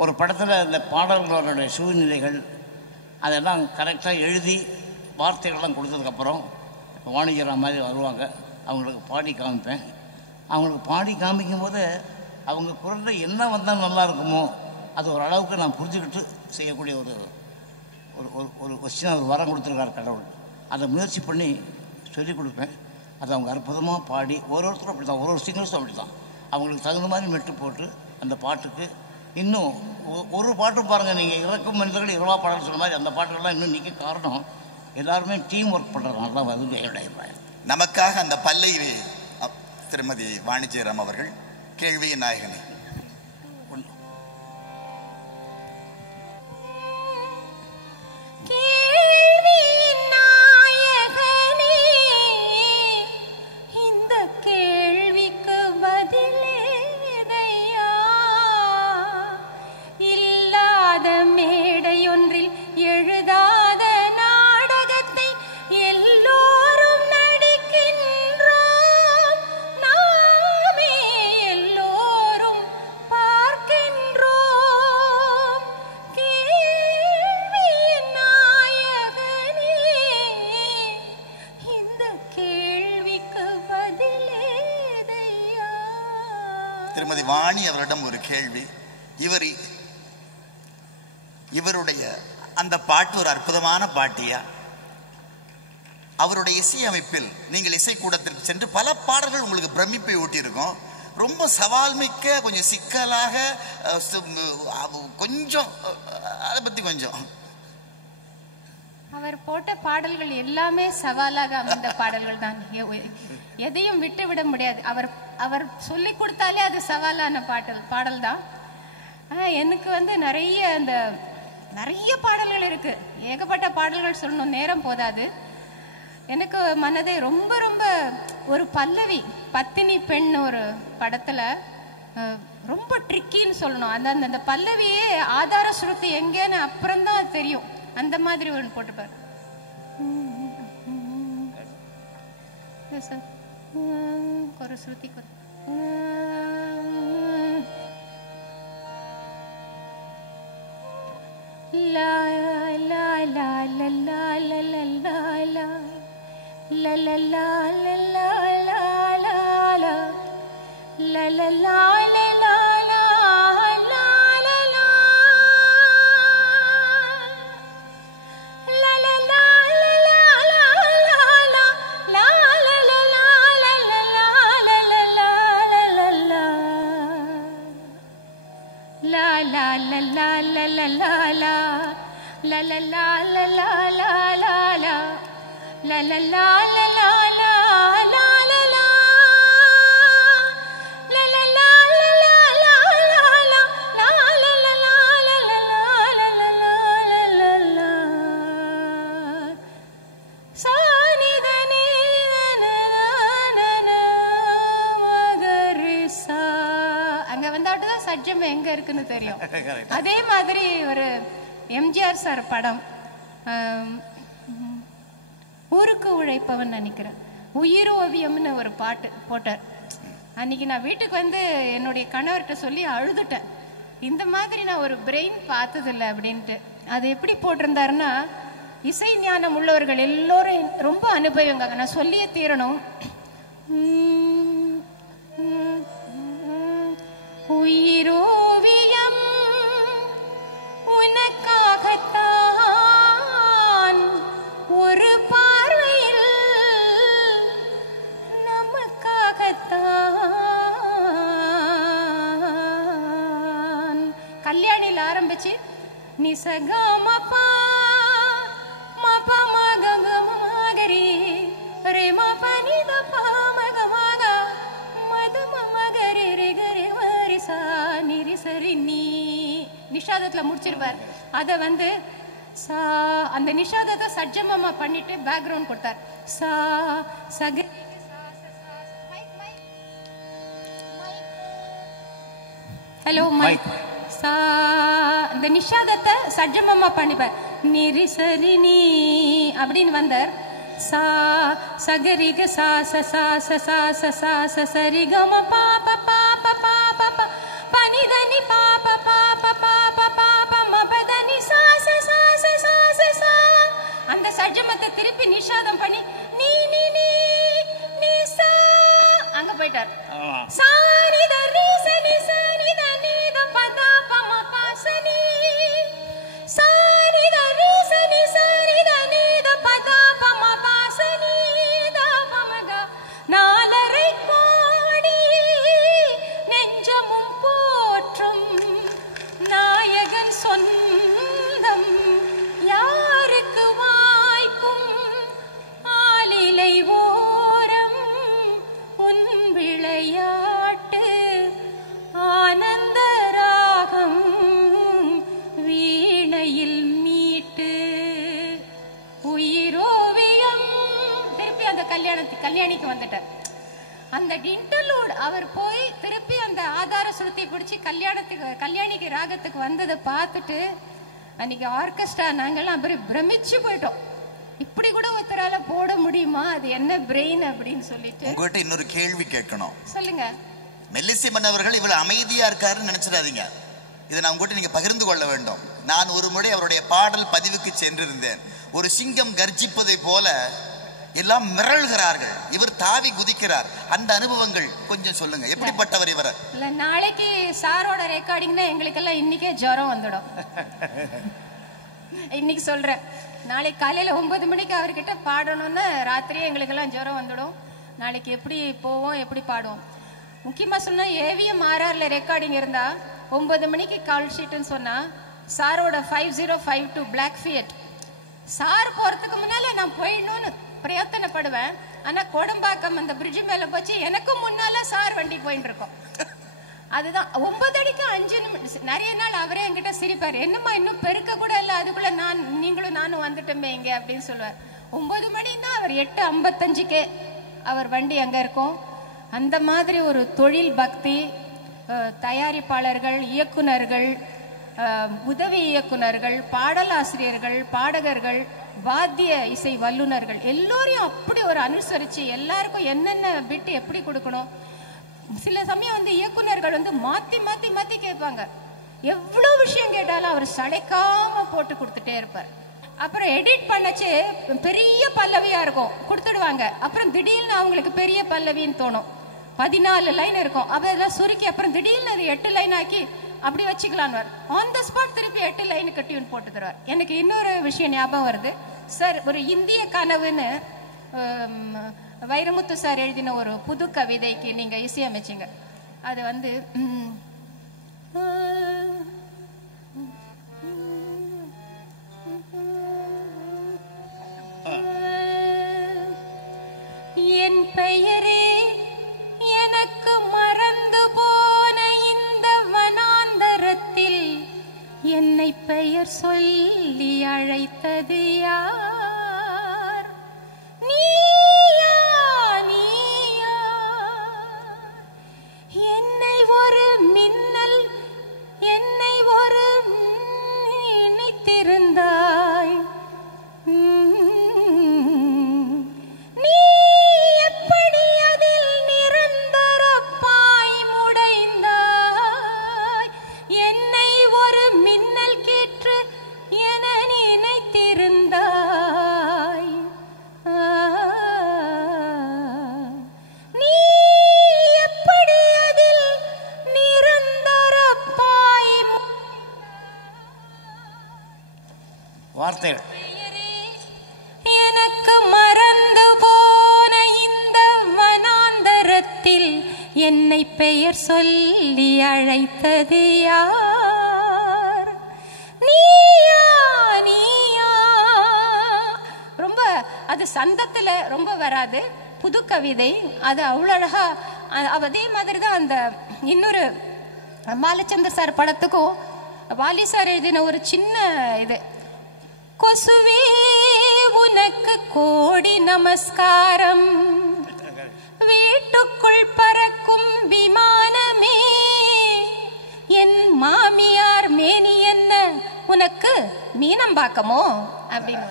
ஒரு படத்தில் இந்த பாடல்களுடைய சூழ்நிலைகள் அதெல்லாம் கரெக்டாக எழுதி வார்த்தைகள்லாம் கொடுத்ததுக்கப்புறம் வாணிஜராம் மாதிரி வருவாங்க, அவங்களுக்கு பாடி காமிப்பேன். அவங்களுக்கு பாடி காமிக்கும் போது அவங்க குரலில் என்ன வந்தால் நல்லா இருக்குமோ அது ஓரளவுக்கு நான் புரிஞ்சுக்கிட்டு செய்யக்கூடிய ஒரு ஒரு ஒரு சின்ன ஒரு வரம் கொடுத்துருக்காரு கடவுள். அதை முயற்சி பண்ணி சொல்லிக் கொடுப்பேன். அதை அவங்க அற்புதமாக பாடி ஒருத்தரும் அப்படி தான், ஒரு சிங்கர்ஸும் அப்படி தான் அவங்களுக்கு தகுந்த மாதிரி மெட்டு போட்டு அந்த பாட்டுக்கு இன்னும் ஒரு பாட்டும் பாருங்கள், நீங்கள் இறக்கும் மனிதர்கள் இரவா பாடல் சொன்ன மாதிரி அந்த பாட்டுகள்லாம் இன்னும் நிற்க காரணம் எல்லாருமே டீம் ஒர்க் பண்ணுறதுனால தான் வருது. நமக்காக அந்த பல்லை திருமதி வாணிஜராம் அவர்கள் கேள்வியின் நாயகனே. திருமதி வாணி அவரிடம் ஒரு கேள்வி. இவருடைய அந்த பாட்டு ஒரு அற்புதமான பாட்டியா? அவருடைய இசையமைப்பில் நீங்கள் இசைக்கூடத்திற்கு சென்று பல பாடல்கள் உங்களுக்கு பிரமிப்பை ஊட்டியிருக்கும். ரொம்ப சவால் மிக்க, கொஞ்சம் சிக்கலாக, கொஞ்சம் அதை பத்தி கொஞ்சம். அவர் போட்ட பாடல்கள் எல்லாமே சவாலாக அமைந்த பாடல்கள் தான். எதையும் விட்டு விட முடியாது. அவர் சொல்லி கொடுத்தாலே அது சவாலான பாடல் தான். எனக்கு நிறைய பாடல்கள் இருக்கு, ஏகப்பட்ட பாடல்கள் சொல்லணும், நேரம் போதாது. எனக்கு மனதை ரொம்ப ரொம்ப ஒரு பல்லவி, பத்தினி பெண் ஒரு படத்துல ரொம்ப ட்ரிக்கின்னு சொல்லணும். அந்த பல்லவியே ஆதார சுருத்தி எங்கேன்னு அப்புறம்தான் தெரியும். அந்த மாதிரி ஒன்று போட்டுப்பார். ஒரு ஸ்ருதி லா லா லா லா லா லா லா லா லா லா லா லா லா லா லா சஜ்ஜம் எங்க இருக்குன்னு தெரியும். அதே மாதிரி ஒரு எம்ஜிஆர் சார் படம் ஊருக்கு உழைப்பவன் நினைக்கிறேன், உயிர் ஓவியம்னு ஒரு பாட்டு போட்டார். அன்னைக்கு நான் வீட்டுக்கு வந்து என்னுடைய கணவர்கிட்ட சொல்லி அழுதுட்டேன், இந்த மாதிரி நான் ஒரு பிரெயின் பார்த்ததில்லை அப்படின்ட்டு. அது எப்படி போட்டிருந்தாருன்னா, இசை ஞானம் உள்ளவர்கள் எல்லோரும் ரொம்ப அனுபவிங்க, நான் சொல்லியே தீரணும். உயிரோவியம் உனக்காகத்தான், ஒரு பார்வையில் நமக்காகத்தான். கல்யாணியில் ஆரம்பிச்சு நிசகமபா மபா மகரி ரே மபனித பாமகமாக மதம மகரி ரே கரி வரிசா நிரிசரி நீ நிஷாதத்துல முடிச்சிருப்பார். அதை வந்து சா அந்த நிஷாதத்தை சஜ்ஜமமா பண்ணிட்டு பேக்ரவுண்ட் கொடுத்தார். சா சக ஹலோ மைக். சா இந்த நிஷாதத்தை சஜ்ஜமமா பண்ணிப்பார். நிரிசரி நீ அப்படின்னு வந்தார். சா சகரிக சா ச சா ச சா ச சா ச சரிகம பா ப பா ப பா ப ப பனிதனி பா ப பா ப பா வந்துட்டார். அந்த இன்டர்லூட் அவர் போய் திருப்பி அந்த ஆதார சுருத்தி பிடிச்சி கல்யாணிக்கு ராகத்துக்கு வந்ததை பார்த்துட்டு அன்னைக்கு ஆர்கெஸ்ட்ரா நாங்கெல்லாம் அப்படி பிரமிச்சு போயிட்டோம். இப்படி கூட ஒருத்தரால போட முடியுமா, அது என்ன பிரெயின் அப்படின்னு சொல்லிட்டு. உங்ககிட்ட இன்னொரு கேள்வி கேட்கணும். சொல்லுங்க. மெல்லிசைமன் அவர்கள் இவ்வளவு அமைதியா இருக்காருன்னு நினைச்சிடாதீங்க. இதை நான் உங்ககிட்ட நீங்க பகிர்ந்து கொள்ள வேண்டும். நான் ஒரு முறை அவருடைய பாடல் பதிவுக்கு சென்றிருந்தேன். ஒரு சிங்கம் கர்ஜிப்பதை போல எல்லாம் மிரள்கிறார்கள், இவர் தாவி குதிக்கிறார். அந்த அனுபவங்கள் கொஞ்சம் சொல்லுங்க, எப்படிப்பட்டவர் இவர்? இல்ல, நாளைக்கு சாரோட ரெக்கார்டிங்னா எங்களுக்கெல்லாம் இன்னைக்கே ஜுரம் வந்துடும். இன்னைக்கு சொல்றேன், நாளைக்கு காலையில 9 மணிக்கு அவர்கிட்ட பாடணும்னு ராத்திரியே எங்களுக்கெல்லாம் ஜுரம் வந்துடும். நாளைக்கு எப்படி போவோம், எப்படி பாடுவோம்? முக்கியமா சொன்னா ஏவிஎம் ஆர்ஆர்ல ரெக்கார்டிங் இருந்தா 9 மணிக்கு கால் ஷீட்னு சொன்னா சாரோட 5052 பிளாக் ஃபியட். சார் போறதுக்கு முன்னால நான் போயிடணும்னு பிரயத்தனப்படுவேன். ஆனா கோடம்பாக்கம் அந்த பிரிட்ஜ் மேல போச்சு எனக்கும் முன்னால சார் வண்டி போயிட்டு இருக்கோம். அதுதான் 9 அடிக்கு 5 நிமிஷம். நிறைய நாள் அவரே என்கிட்ட சிரிப்பாரு, என்னம்மா இன்னும் பெருக்க கூட இல்லை, அதுக்குள்ள நீங்களும் நானும் வந்துட்டோமே இங்க அப்படின்னு சொல்லுவார். 9 மணின்னா அவர் 8:55 அவர் வண்டி அங்க இருக்கும். அந்த மாதிரி ஒரு தொழில் பக்தி. தயாரிப்பாளர்கள், இயக்குனர்கள், உதவி இயக்குனர்கள், பாடலாசிரியர்கள், பாடகர்கள், வாத்திய இசை வல்லுநர்கள் எல்லோரையும் அப்படி ஒரு அனுசரிச்சு எல்லாருக்கும் என்னென்ன பிட்டு எப்படி கொடுக்கணும். சில சமயம் வந்து இயக்குனர்கள் வந்து மாத்தி மாத்தி மாத்தி கேட்பாங்க. எவ்வளவு விஷயம் கேட்டாலும் அவர் சளைக்காம போட்டு கொடுத்துட்டே இருப்பார். அப்புறம் எடிட் பண்ணச்சு பெரிய பல்லவியா இருக்கும், கொடுத்துடுவாங்க. அப்புறம் திடீர்னு அவங்களுக்கு பெரிய பல்லவின்னு தோணும். 14 லைன் இருக்கும். அதெல்லாம் சுருக்கி அப்புறம் திடீர்னு அது 8 லைன் ஆக்கி அப்படி வச்சுக்கலான்னு ஆன் த ஸ்பாட் திருப்பி 8 லைனுக்கு டியூன் போட்டு தருவார். எனக்கு இன்னொரு விஷயம் ஞாபகம் வருது. சார் ஒரு இந்திய கனவுன்னு வைரமுத்து சார் எழுதின ஒரு புது கவிதைக்கு நீங்க இசையமைச்சிங்க. அது வந்து என் பெயரே எனக்கு மறந்து போன இந்த வனாந்தரத்தில் என்னை பெயர் சொல்லி அழைத்தது யார்? நீயா நீயா என்னை ஒரு மின்னல் என்னை ஒரு நினைத்திருந்தாய். நீ எப்படி அதில் நிரந்தரப்பாய் முடைந்தாய்? என்னை ஒரு மின்னல் கேற்று என நினைத்திருந்தாய். நீ எப்படி அதில் நிரந்தரப்பாய் வார்த்தைகள் எனக்கு மறந்து போன இந்த வனாந்தரத்தில் என்னை பெயர் சொல்லி அழைத்தது யார்? நீயா நீயா. ரொம்ப அது சந்தத்துல ரொம்ப வராது, புது கவிதை. அது அவ்வளோ அழகா. அதே மாதிரி தான் அந்த இன்னொரு பாலச்சந்தர் சார் படத்துக்கும் வாலி சார் எழுதின ஒரு சின்ன இது, கொசுவே உனக்கு கோடி நமஸ்காரம், வீட்டுக்குள் பறக்கும் விமானமே, என் மாமியார் மேனி என்ன உனக்கு மீனம்பாக்கமோ அப்படின்னு.